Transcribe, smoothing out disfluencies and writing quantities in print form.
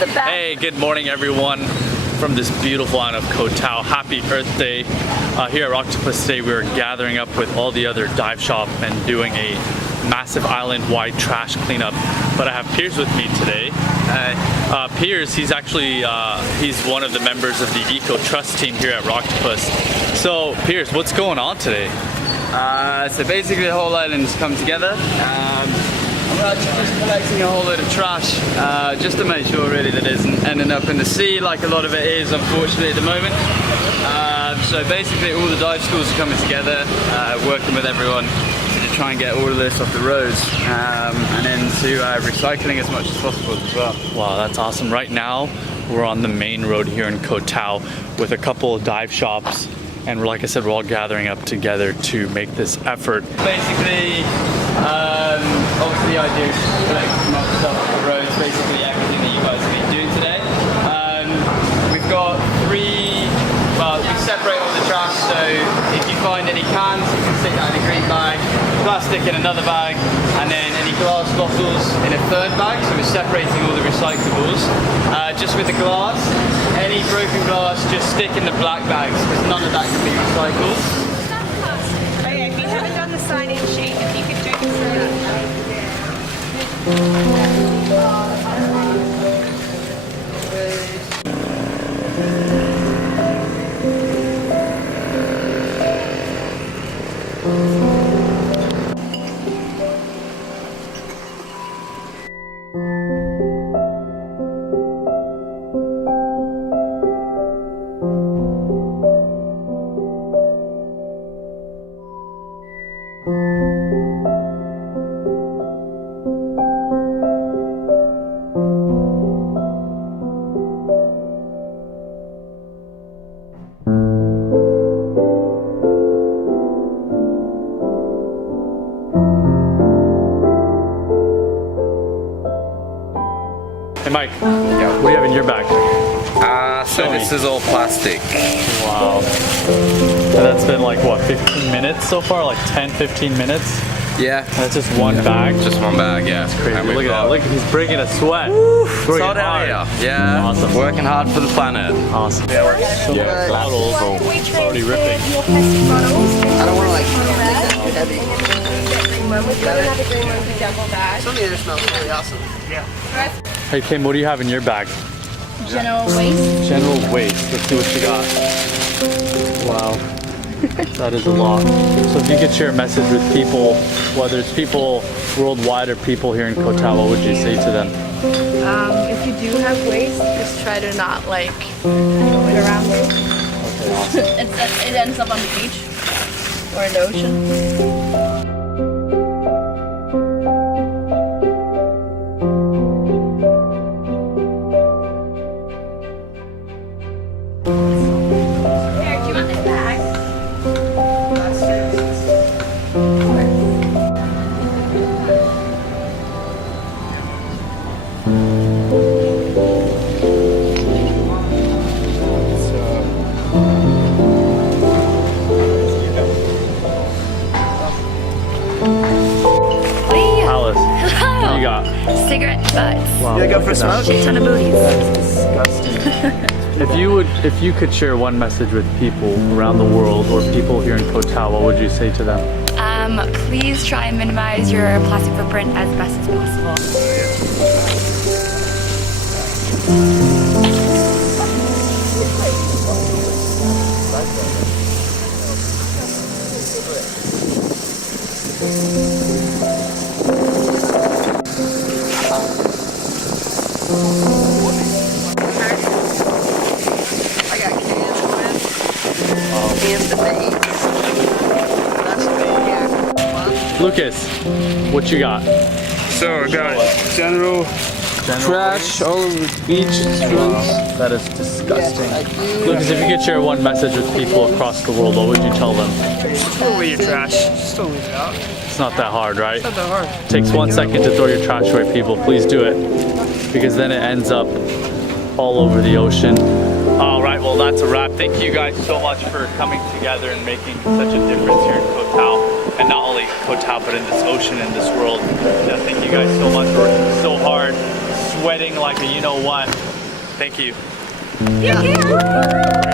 the best. Hey, good morning everyone from this beautiful island of Koh Tao. Happy Earth Day. Here at Roctopus today we are gathering up with all the other dive shop and doing a massive island-wide trash cleanup. But I have Piers with me today. Piers, he's actually he's one of the members of the Eco Trust team here at Roctopus. So Piers, what's going on today? So basically the whole island's come together. We're actually just collecting a whole load of trash just to make sure really that it isn't ending up in the sea like a lot of it is unfortunately at the moment. So basically all the dive schools are coming together, working with everyone to try and get all of this off the roads and into recycling as much as possible as well. Wow, that's awesome. Right now we're on the main road here in Koh Tao with a couple of dive shops, and like I said, we're all gathering up together to make this effort. Basically, obviously the idea is to collect as much stuff off the roads, basically everything that you guys have been doing today. We've got we separate all the trash, so if you find any cans, you can stick that in a green bag, plastic in another bag, and then any glass bottles in a third bag, so we're separating all the recyclables. Just with the glass, any broken glass, just stick in the black bags, because none of that can be recycled. Oh yeah, if you haven't done the sign-in sheet, if you could do it through that. Hey Mike, what do you have in your bag? So this is all plastic. Wow. And that's been like what, 15 minutes so far? Like 10, 15 minutes? Yeah. And that's just one bag? Just one bag, yeah. That's crazy. Look at that. Look, he's breaking a sweat. It's hot out here. Yeah. Awesome. Working hard for the planet. Awesome. Yeah, bottles already ripping. Your plastic bottles. I don't want to like make that too heavy. We're going to have a green one for double bag. Some of the other smells really awesome. Yeah. Hey Kim, what do you have in your bag? General waste. General waste. Let's see what you got. Wow. That is a lot. So if you could share a message with people, whether it's people worldwide or people here in Koh Tao, what would you say to them? If you do have waste, just try to not like throw it around you. Okay, awesome. It ends up on the beach or in the ocean. Here, do you want this bag? Alice, what do you got? Cigarette butts. Wow, You go look for a at that. smoke? Shit ton of booties. Disgusting. If you could share one message with people around the world or people here in Koh Tao, what would you say to them? Please try and minimize your plastic footprint as best as possible. I got cans with cans to bait. That's yeah. Lucas, what you got? So I got general trash all over the beach. That is disgusting. Yes, I do. Lucas, if you could share one message with people across the world, what would you tell them? Throw away your trash. Just don't leave it out. It's not that hard, right? Not that hard. Takes 1 second to throw your trash away, people. Please do it, because then it ends up all over the ocean. All right, well that's a wrap. Thank you guys so much for coming together and making such a difference here in Koh Tao, and not only Koh Tao but in this ocean, in this world. Yeah, thank you guys so much for working so hard, sweating like a you know what. Thank you. Yeah.